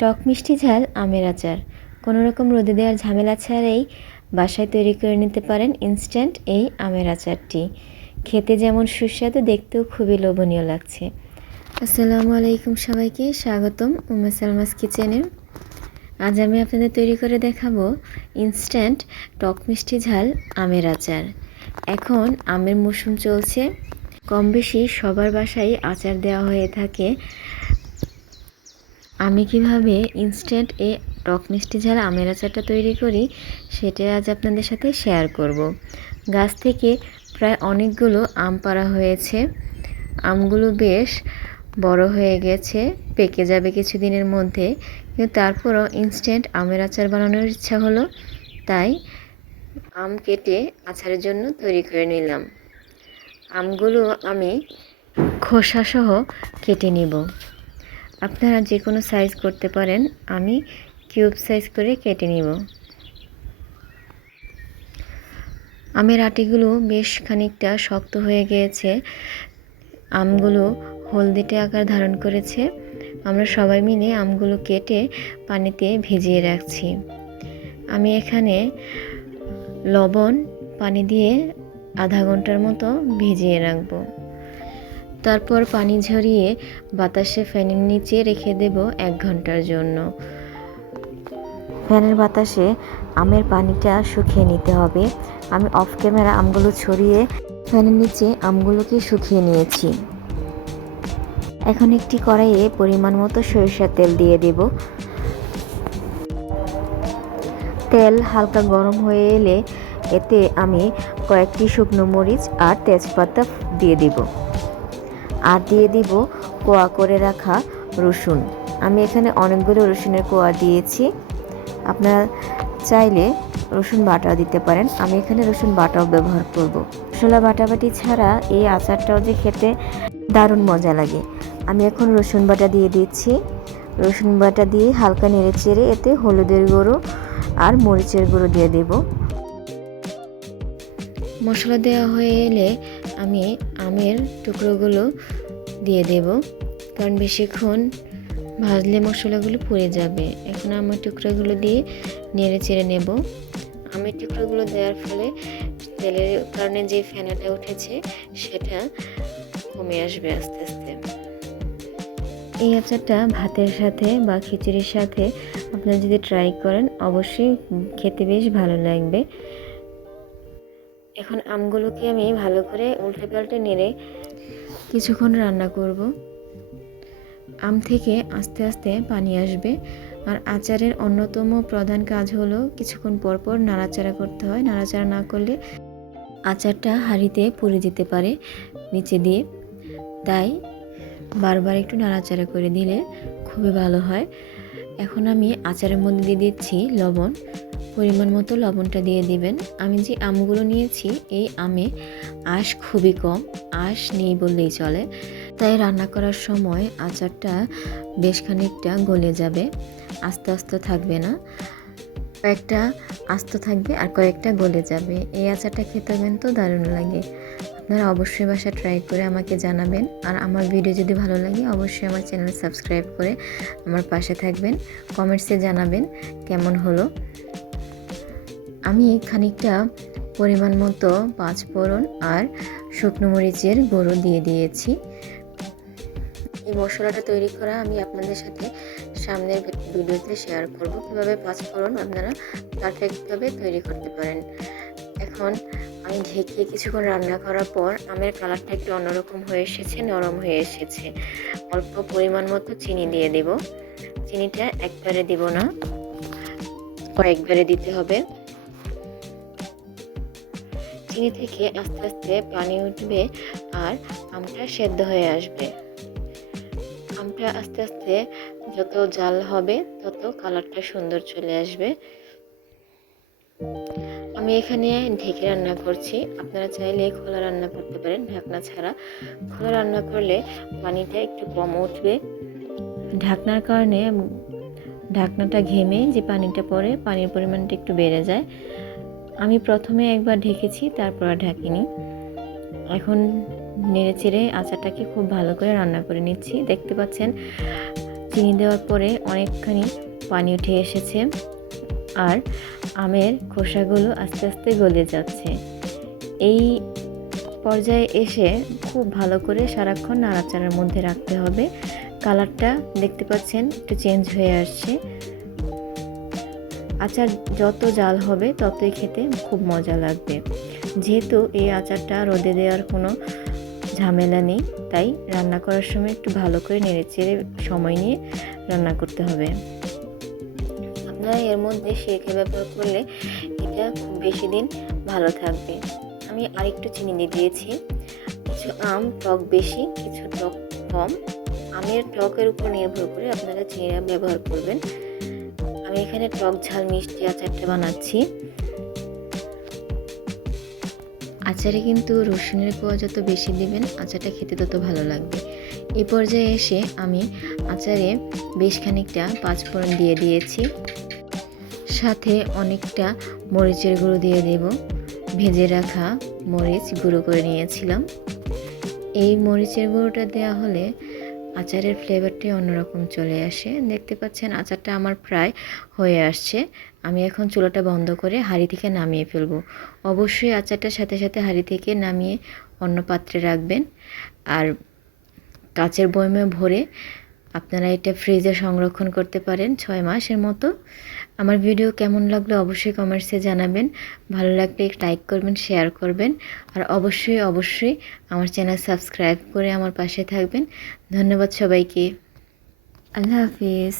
টক মিষ্টি ঝাল আমের আচার কোনো রকম রোদে দেওয়ার ঝামেলা ছাড়াই বাসায় তৈরি করে নিতে পারেন ইনস্ট্যান্ট এই আমের আচারটি। খেতে যেমন সুস্বাদু, দেখতেও খুবই লোভনীয় লাগছে। আসসালামু আলাইকুম, সবাইকে স্বাগতম উম্মে সালমাস কিচেনে। আজ আমি আপনাদের তৈরি করে দেখাবো ইনস্ট্যান্ট টক মিষ্টি ঝাল আমের আচার। এখন আমের মৌসুম চলছে, কম বেশি সবার বাসায় আচার দেওয়া হয়ে থাকে। আমি কিভাবে ইনস্ট্যান্ট এই টক মিষ্টি ঝাল আমের আচারটা তৈরি করি সেটা আজ আপনাদের সাথে শেয়ার করব। গাছ থেকে প্রায় অনেকগুলো আম পাড়া হয়েছে। আমগুলো বেশ বড় হয়ে গেছে, পেকে যাবে কিছুদিনের মধ্যে, কিন্তু তারপরও ইনস্ট্যান্ট আমের আচার বানানোর ইচ্ছা হলো, তাই আম কেটে আচারের জন্য তৈরি করে নিলাম। আমগুলো আমি খোসাসহ কেটে নিব। আপনারা যে কোনো সাইজ করতে পারেন, আমি কিউব সাইজ করে কেটে নিব। আমের আটিগুলো বেশ খানিকটা শক্ত হয়ে গিয়েছে, আমগুলো হলদেটে আকার ধারণ করেছে। আমরা সবাই মিলে আমগুলো কেটে পানিতে ভিজিয়ে রাখছি। আমি এখানে লবণ পানি দিয়ে আধা ঘন্টার মতো ভিজিয়ে রাখবো। তারপর পানি ঝরিয়ে বাতাসে ফ্যানের নিচে রেখে দেব 1 ঘন্টার জন্য। ফ্যানের বাতাসে আমের পানিটা শুকিয়ে নিতে হবে। আমি অফ ক্যামেরা আমগুলো ছড়িয়ে ফ্যানের নিচে আমগুলোকে শুকিয়ে নিয়েছি। এখন একটি কড়াইয়ে পরিমাণ মতো সরিষার তেল দিয়ে দেব। তেল হালকা গরম হয়ে এলে এতে আমি কয়েকটি শুকনো মরিচ আর তেজপাতা দিয়ে দেব। আর দিয়ে দিব কোয়া করে রাখা রসুন। আমি এখানে অনেকগুলো রসুনের কোয়া দিয়েছি, আপনারা চাইলে রসুন বাটাও দিতে পারেন। আমি এখানে রসুন বাটাও ব্যবহার করব। মশলা বাটাবাটি ছাড়া এই আচারটাও যে খেতে দারুণ মজা লাগে। আমি এখন রসুন বাটা দিয়ে দিচ্ছি। রসুন বাটা দিয়ে হালকা নেড়ে চেড়ে এতে হলুদের গুঁড়ো আর মরিচের গুঁড়ো দিয়ে দেব। মশলা দেওয়া হয়ে এলে আমি আমের টুকরোগুলো দিয়ে দেব, কারণ বেশিক্ষণ ভাজলে মশলাগুলো পুড়ে যাবে। এখন আমের টুকরোগুলো দিয়ে নেড়ে চেড়ে নেব। আমের টুকরোগুলো দেওয়ার ফলে তেলের কারণে যে ফেনাটা উঠেছে সেটা কমে আসবে আস্তে আস্তে। এই আচারটা ভাতের সাথে বা খিচুড়ির সাথে আপনারা যদি ট্রাই করেন, অবশ্যই খেতে বেশ ভালো লাগবে। এখন আমগুলোকে আমি ভালো করে উল্টে পাল্টে নেড়ে কিছুক্ষণ রান্না করব। আম থেকে আস্তে আস্তে পানি আসবে, আর আচারের অন্যতম প্রধান কাজ হলো কিছুক্ষণ পর পর নাড়াচাড়া করতে হয়। নাড়াচাড়া না করলে আচারটা হাঁড়িতে পুড়ে যেতে পারে নিচে দিয়ে, তাই বারবার একটু নাড়াচাড়া করে দিলে খুবই ভালো হয়। এখন আমি আচারের মধ্যে দিয়ে দিচ্ছি লবণ। পরিমাণ মতো লবণটা দিয়ে দিবেন। আমি যে আমগুলো নিয়েছি এই আমে আঁশ খুবই কম, আঁশ নেই বললেই চলে, তাই রান্না করার সময় আচারটা বেশ খানিকটা গলে যাবে, আস্তে আস্তে থাকবে না। কয়েকটা আস্ত থাকবে আর কয়েকটা গলে যাবে। এই আচারটা খেতে কিন্তু দারুণ লাগে। আপনারা অবশ্যই বাসা ট্রাই করে আমাকে জানাবেন। আর আমার ভিডিও যদি ভালো লাগে অবশ্যই আমার চ্যানেল সাবস্ক্রাইব করে আমার পাশে থাকবেন। কমেন্টসে জানাবেন কেমন হলো। আমি খানিকটা পরিমাণ মতো 5 ফোড়ন আর শুকনো মরিচের গুঁড়ো দিয়ে দিয়েছি। এই মশলাটা তৈরি করা আমি আপনাদের সাথে সামনের ভিডিওতে শেয়ার করব, কীভাবে 5 ফোড়ন আপনারা পারফেক্টভাবে তৈরি করতে পারেন। এখন আমি ঢেকে কিছুক্ষণ রান্না করার পর আমের কালারটা একটু অন্যরকম হয়ে এসেছে, নরম হয়ে এসেছে। অল্প পরিমাণ মতো চিনি দিয়ে দেব। চিনিটা একবারে দিব না, কয়েকবারে দিতে হবে। চিনি থেকে আস্তে আস্তে পানি উঠবে আর আমটা সেদ্ধ হয়ে আসবে। আমটা আস্তে আস্তে যত জাল হবে তত কালারটা সুন্দর চলে আসবে। আমি এখানে ঢেকে রান্না করছি, আপনারা চাইলে খোলা রান্না করতে পারেন ঢাকনা ছাড়া। খোলা রান্না করলে পানিটা একটু কম উঠবে, ঢাকনার কারণে ঢাকনাটা ঘেমে যে পানিটা পড়ে পানির পরিমাণটা একটু বেড়ে যায়। আমি প্রথমে একবার ঢেকেছি, তারপর আর ঢাকিনি। এখন নেড়ে চেড়ে আচারটাকে খুব ভালো করে রান্না করে নিচ্ছি। দেখতে পাচ্ছেন চিনি দেওয়ার পরে অনেকখানি পানি উঠে এসেছে আর আমের খোসাগুলো আস্তে আস্তে গলে যাচ্ছে। এই পর্যায়ে এসে খুব ভালো করে সারাক্ষণ নাড়াচাড়ার মধ্যে রাখতে হবে। কালারটা দেখতে পাচ্ছেন একটু চেঞ্জ হয়ে আসছে। আচার যত জাল হবে ততই খেতে খুব মজা লাগবে। যেহেতু এই আচারটা রোদে দেওয়ার কোনো ঝামেলা নেই, তাই রান্না করার সময় একটু ভালো করে নেড়েচেড়ে সময় নিয়ে রান্না করতে হবে। আপনারা এর মধ্যে সিরকা ব্যবহার করলে এটা খুব বেশি দিন ভালো থাকবে। আমি আরেকটু চিনি দিয়ে দিয়েছি। কিছু আম টক বেশি, কিছু টক কম। আমের টকের উপর নির্ভর করে আপনারা চিনিটা ব্যবহার করবেন। আমি এখানে টক ঝাল মিষ্টি আচারটা বানাচ্ছি। আচারে কিন্তু রসুনের কোয়া যত বেশি দিবেন আচারটা খেতে তত ভালো লাগবে। এই পর্যায়ে এসে আমি আচারে বেশ খানিকটা পাঁচফোড়ন দিয়ে দিয়েছি, সাথে অনেকটা মরিচের গুঁড়ো দিয়ে দেব। ভেজে রাখা মরিচ গুঁড়ো করে নিয়েছিলাম। এই মরিচের গুঁড়োটা দেওয়া হলে আচারের ফ্লেভারটি অন্যরকম চলে আসে। দেখতে পাচ্ছেন আচারটা আমার প্রায় হয়ে আসছে। আমি এখন চুলাটা বন্ধ করে হাঁড়ি থেকে নামিয়ে ফেলবো। অবশ্যই আচারটার সাথে সাথে হাঁড়ি থেকে নামিয়ে অন্য পাত্রে রাখবেন। আর কাচের বয়মে ভরে আপনারা এটা ফ্রিজে সংরক্ষণ করতে পারেন 6 মাসের মতো। আমার ভিডিও কেমন লাগলো অবশ্যই কমেন্টসে জানাবেন। ভালো লাগলে লাইক করবেন, শেয়ার করবেন আর অবশ্যই আমার চ্যানেল সাবস্ক্রাইব করে আমার পাশে থাকবেন। ধন্যবাদ সবাইকে। আল্লাহ হাফিজ।